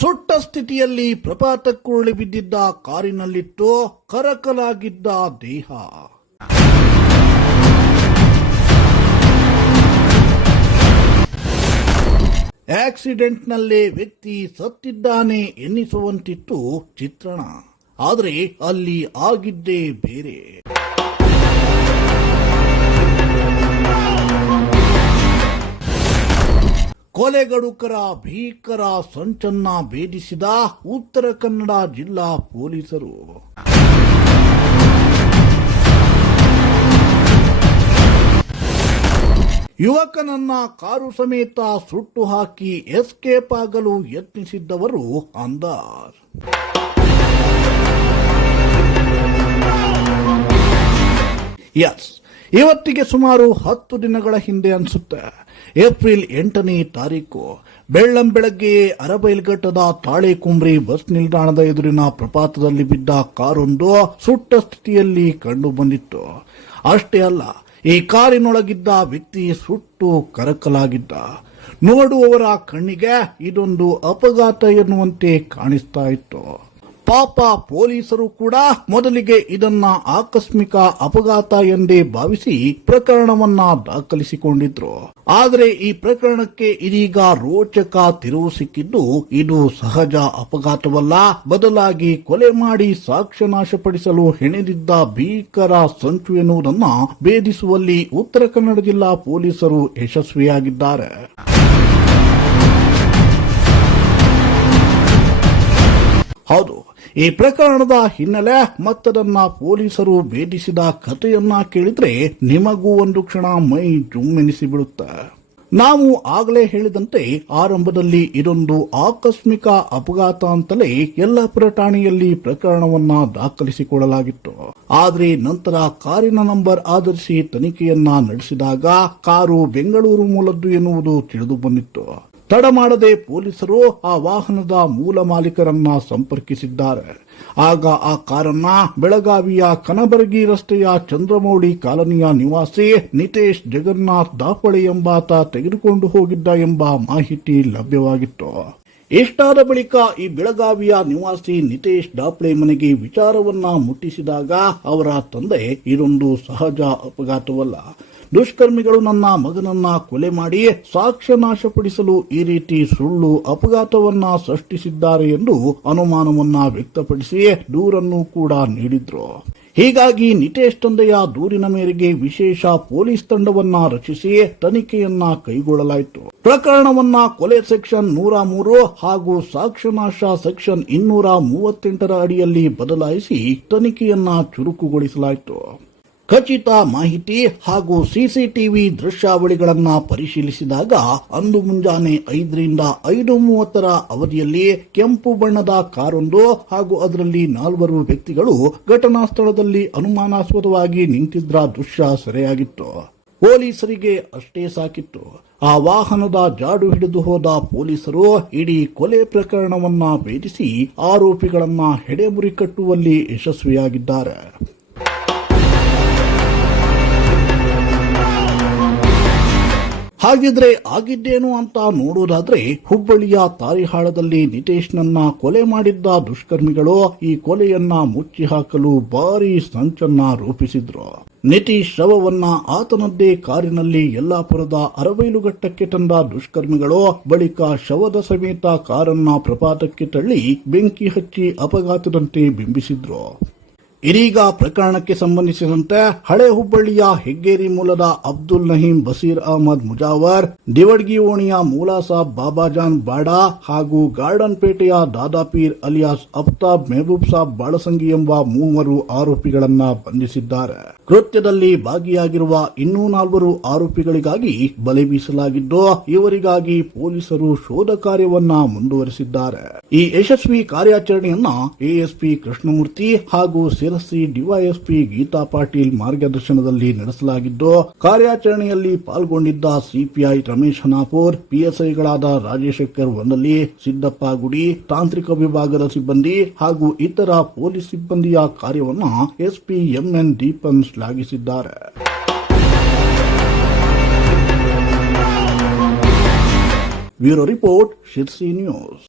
ಸುಟ್ಟ ಸ್ಥಿತಿಯಲ್ಲಿ ಪ್ರಪಾತಕ್ಕುರುಳಿ ಬಿದ್ದಿದ್ದ ಕಾರಿನಲ್ಲಿಟ್ಟು ಕರಕಲಾಗಿದ್ದ ದೇಹ. ಆಕ್ಸಿಡೆಂಟ್ನಲ್ಲೇ ವ್ಯಕ್ತಿ ಸತ್ತಿದ್ದಾನೆ ಎನ್ನಿಸುವಂತಿತ್ತು ಚಿತ್ರಣ. ಆದರೆ ಅಲ್ಲಿ ಆಗಿದ್ದೇ ಬೇರೆ. ಕೊಲೆಗಡುಕರ ಭೀಕರ ಸಂಚನ್ನ ಭೇದಿಸಿದ ಉತ್ತರ ಕನ್ನಡ ಜಿಲ್ಲಾ ಪೊಲೀಸರು. ಯುವಕನನ್ನ ಕಾರು ಸಮೇತ ಸುಟ್ಟು ಹಾಕಿ ಎಸ್ಕೇಪ್ ಆಗಲು ಯತ್ನಿಸಿದ್ದವರು ಅಂದಾರ್. ಇವತ್ತಿಗೆ ಸುಮಾರು 10 ದಿನಗಳ ಹಿಂದೆ ಅನ್ಸುತ್ತೆ. ಏಪ್ರಿಲ್ 8ನೇ ತಾರೀಕು ಬೆಳ್ಳಂಬೆಳಗ್ಗೆಯೇ ಅರಬೈಲ್ಘಟ್ಟದ ತಾಳೆಕುಂಬ್ರಿ ಬಸ್ ನಿಲ್ದಾಣದ ಎದುರಿನ ಪ್ರಪಾತದಲ್ಲಿ ಬಿದ್ದ ಕಾರೊಂದು ಸುಟ್ಟ ಸ್ಥಿತಿಯಲ್ಲಿ ಕಂಡು ಬಂದಿತ್ತು. ಅಷ್ಟೇ ಅಲ್ಲ, ಈ ಕಾರಿನೊಳಗಿದ್ದ ವ್ಯಕ್ತಿ ಸುಟ್ಟು ಕರಕಲಾಗಿದ್ದ. ನೋಡುವವರ ಕಣ್ಣಿಗೆ ಇದೊಂದು ಅಪಘಾತ ಎನ್ನುವಂತೆ ಕಾಣಿಸ್ತಾ ಇತ್ತು. ಪಾಪ ಪೊಲೀಸರು ಕೂಡ ಮೊದಲಿಗೆ ಇದನ್ನ ಆಕಸ್ಮಿಕ ಅಪಘಾತ ಎಂದೇ ಭಾವಿಸಿ ಪ್ರಕರಣವನ್ನ ದಾಖಲಿಸಿಕೊಂಡಿದ್ರು. ಆದರೆ ಈ ಪ್ರಕರಣಕ್ಕೆ ಇದೀಗ ರೋಚಕ ತಿರುವು ಸಿಕ್ಕಿದ್ದು, ಇದು ಸಹಜ ಅಪಘಾತವಲ್ಲ, ಬದಲಾಗಿ ಕೊಲೆ ಮಾಡಿ ಸಾಕ್ಷ್ಯ ನಾಶಪಡಿಸಲು ಹೆಣೆದಿದ್ದ ಭೀಕರ ಸಂಚು ಎನ್ನುವುದನ್ನ ಭೇದಿಸುವಲ್ಲಿ ಉತ್ತರ ಕನ್ನಡ ಜಿಲ್ಲಾ ಪೊಲೀಸರು ಯಶಸ್ವಿಯಾಗಿದ್ದಾರೆ. ಹೌದು, ಈ ಪ್ರಕರಣದ ಹಿನ್ನೆಲೆ ಮತ್ತದನ್ನ ಪೊಲೀಸರು ಭೇದಿಸಿದ ಕಥೆಯನ್ನ ಕೇಳಿದ್ರೆ ನಿಮಗೂ ಒಂದು ಕ್ಷಣ ಮೈ ಜುಮ್ಮೆನಿಸಿಬಿಡುತ್ತೆ. ನಾವು ಆಗಲೇ ಹೇಳಿದಂತೆ ಆರಂಭದಲ್ಲಿ ಇದೊಂದು ಆಕಸ್ಮಿಕ ಅಪಘಾತ ಅಂತಲೇ ಯಲ್ಲಾಪುರ ಠಾಣೆಯಲ್ಲಿ ಪ್ರಕರಣವನ್ನ ದಾಖಲಿಸಿಕೊಳ್ಳಲಾಗಿತ್ತು. ಆದರೆ ನಂತರ ಕಾರಿನ ನಂಬರ್ ಆಧರಿಸಿ ತನಿಖೆಯನ್ನ ನಡೆಸಿದಾಗ ಕಾರು ಬೆಂಗಳೂರು ಮೂಲದ್ದು ಎನ್ನುವುದು ತಿಳಿದು ಬಂದಿತ್ತು. ತಡ ಮಾಡದೆ ಪೊಲೀಸರು ಆ ವಾಹನದ ಮೂಲ ಮಾಲೀಕರನ್ನ ಸಂಪರ್ಕಿಸಿದ್ದಾರೆ. ಆಗ ಆ ಕಾರನ್ನ ಬೆಳಗಾವಿಯ ಕನಬರಗಿ ರಸ್ತೆಯ ಚಂದ್ರಮೌಳಿ ಕಾಲನಿಯ ನಿವಾಸಿ ನಿತೇಶ್ ಜಗನ್ನಾಥ್ ದಾಪಳೆ ಎಂಬಾತ ತೆಗೆದುಕೊಂಡು ಹೋಗಿದ್ದ ಎಂಬ ಮಾಹಿತಿ ಲಭ್ಯವಾಗಿತ್ತು. ಇಷ್ಟಾದ ಬಳಿಕ ಈ ಬೆಳಗಾವಿಯ ನಿವಾಸಿ ನಿತೇಶ್ ದಾಪಳೆ ಮನೆಗೆ ವಿಚಾರವನ್ನ ಮುಟ್ಟಿಸಿದಾಗ ಅವರ ತಂದೆ ಇದೊಂದು ಸಹಜ ಅಪಘಾತವಲ್ಲ, ದುಷ್ಕರ್ಮಿಗಳು ನನ್ನ ಮಗನನ್ನ ಕೊಲೆ ಮಾಡಿ ಸಾಕ್ಷ್ಯ ನಾಶಪಡಿಸಲು ಈ ರೀತಿ ಸುಳ್ಳು ಅಪಘಾತವನ್ನ ಸೃಷ್ಟಿಸಿದ್ದಾರೆ ಎಂದು ಅನುಮಾನವನ್ನ ವ್ಯಕ್ತಪಡಿಸಿ ದೂರನ್ನು ಕೂಡ ನೀಡಿದ್ರು. ಹೀಗಾಗಿ ನಿತೇಶ್ ತಂದೆಯ ದೂರಿನ ಮೇರೆಗೆ ವಿಶೇಷ ಪೊಲೀಸ್ ತಂಡವನ್ನ ರಚಿಸಿ ತನಿಖೆಯನ್ನ ಕೈಗೊಳ್ಳಲಾಯಿತು. ಪ್ರಕರಣವನ್ನ ಕೊಲೆ ಸೆಕ್ಷನ್ 103 ಹಾಗೂ ಸಾಕ್ಷ್ಯನಾಶ ಸೆಕ್ಷನ್ 238 ಅಡಿಯಲ್ಲಿ ಬದಲಾಯಿಸಿ ತನಿಖೆಯನ್ನ ಚುರುಕುಗೊಳಿಸಲಾಯಿತು. ಖಚಿತ ಮಾಹಿತಿ ಹಾಗೂ ಸಿಸಿಟಿವಿ ದೃಶ್ಯಾವಳಿಗಳನ್ನ ಪರಿಶೀಲಿಸಿದಾಗ ಅಂದು ಮುಂಜಾನೆ 5ರಿಂದ 5:30 ಅವಧಿಯಲ್ಲಿ ಕೆಂಪು ಬಣ್ಣದ ಕಾರೊಂದು ಹಾಗೂ ಅದರಲ್ಲಿ 4 ವ್ಯಕ್ತಿಗಳು ಘಟನಾ ಸ್ಥಳದಲ್ಲಿ ಅನುಮಾನಾಸ್ಪದವಾಗಿ ನಿಂತಿದ್ದ ದೃಶ್ಯ ಸೆರೆಯಾಗಿತ್ತು. ಪೊಲೀಸರಿಗೆ ಅಷ್ಟೇ ಸಾಕಿತ್ತು. ಆ ವಾಹನದ ಜಾಡು ಹಿಡಿದು ಹೋದ ಪೊಲೀಸರು ಇಡೀ ಕೊಲೆ ಪ್ರಕರಣವನ್ನ ಭೇದಿಸಿ ಆರೋಪಿಗಳನ್ನ ಹೆಡೆಮುರಿ ಕಟ್ಟುವಲ್ಲಿ ಯಶಸ್ವಿಯಾಗಿದ್ದಾರೆ. ಹಾಗಿದ್ರೆ ಆಗಿದ್ದೇನು ಅಂತ ನೋಡೋದಾದ್ರೆ, ಹುಬ್ಬಳ್ಳಿಯ ತಾರಿಹಾಳದಲ್ಲಿ ನಿತೇಶ್ನನ್ನ ಕೊಲೆ ಮಾಡಿದ್ದ ದುಷ್ಕರ್ಮಿಗಳು ಈ ಕೊಲೆಯನ್ನ ಮುಚ್ಚಿ ಹಾಕಲು ಭಾರೀ ಸಂಚನ್ನ ರೂಪಿಸಿದ್ರು. ನಿತೀಶ್ ಶವವನ್ನ ಆತನದ್ದೇ ಕಾರಿನಲ್ಲಿ ಯಲ್ಲಾಪುರದ ಅರಬೈಲುಘಟ್ಟಕ್ಕೆ ತಂದ ದುಷ್ಕರ್ಮಿಗಳು ಬಳಿಕ ಶವದ ಸಮೇತ ಕಾರನ್ನ ಪ್ರಪಾತಕ್ಕೆ ತಳ್ಳಿ ಬೆಂಕಿ ಹಚ್ಚಿ ಅಪಘಾತದಂತೆ ಬಿಂಬಿಸಿದ್ರು. ಇದೀಗ ಪ್ರಕರಣಕ್ಕೆ ಸಂಬಂಧಿಸಿದಂತೆ ಹಳೆ ಹುಬ್ಬಳ್ಳಿಯ ಹೆಗ್ಗೇರಿ ಮೂಲದ ಅಬ್ದುಲ್ ನಹೀಂ ಬಸೀರ್ ಅಹಮದ್ ಮುಜಾವರ್, ದಿವಡ್ಗಿ ಓಣಿಯ ಮೂಲಾಸಾಬ್ ಬಾಬಾಜಾನ್ ಬಾಡಾ ಹಾಗೂ ಗಾರ್ಡನ್ ಪೇಟೆಯ ದಾದಾಪೀರ್ ಅಲಿಯಾಸ್ ಅಫ್ತಾಬ್ ಮೆಹಬೂಬ್ ಸಾಬ್ ಬಾಳಸಂಗಿ ಎಂಬ 3 ಆರೋಪಿಗಳನ್ನ ಬಂಧಿಸಿದ್ದಾರೆ. ಕೃತ್ಯದಲ್ಲಿ ಭಾಗಿಯಾಗಿರುವ ಇನ್ನೂ 4 ಆರೋಪಿಗಳಿಗಾಗಿ ಬಲೆ ಬೀಸಲಾಗಿದ್ದು, ಇವರಿಗಾಗಿ ಪೊಲೀಸರು ಶೋಧ ಕಾರ್ಯವನ್ನ ಮುಂದುವರೆಸಿದ್ದಾರೆ. ಈ ಯಶಸ್ವಿ ಕಾರ್ಯಾಚರಣೆಯನ್ನ ಎಎಸ್ಪಿ ಕೃಷ್ಣಮೂರ್ತಿ ಹಾಗೂ ಶಿರಸಿ ಡಿವೈಎಸ್ಪಿ ಗೀತಾ ಪಾಟೀಲ್ ಮಾರ್ಗದರ್ಶನದಲ್ಲಿ ನಡೆಸಲಾಗಿದ್ದು, ಕಾರ್ಯಾಚರಣೆಯಲ್ಲಿ ಪಾಲ್ಗೊಂಡಿದ್ದ ಸಿಪಿಐ ರಮೇಶ್ ಹನಾಪುರ್, ಪಿಎಸ್ಐಗಳಾದ ರಾಜಶೇಖರ್ ವಂದಲಿ, ಸಿದ್ದಪ್ಪ ಗುಡಿ, ತಾಂತ್ರಿಕ ವಿಭಾಗದ ಸಿಬ್ಬಂದಿ ಹಾಗೂ ಇತರ ಪೊಲೀಸ್ ಸಿಬ್ಬಂದಿಯ ಕಾರ್ಯವನ್ನು ಎಸ್ಪಿ ಎಂಎನ್ ದೀಪನ್ ಶ್ಲಾಘಿಸಿದ್ದಾರೆ. Bureau report, Sirsi news.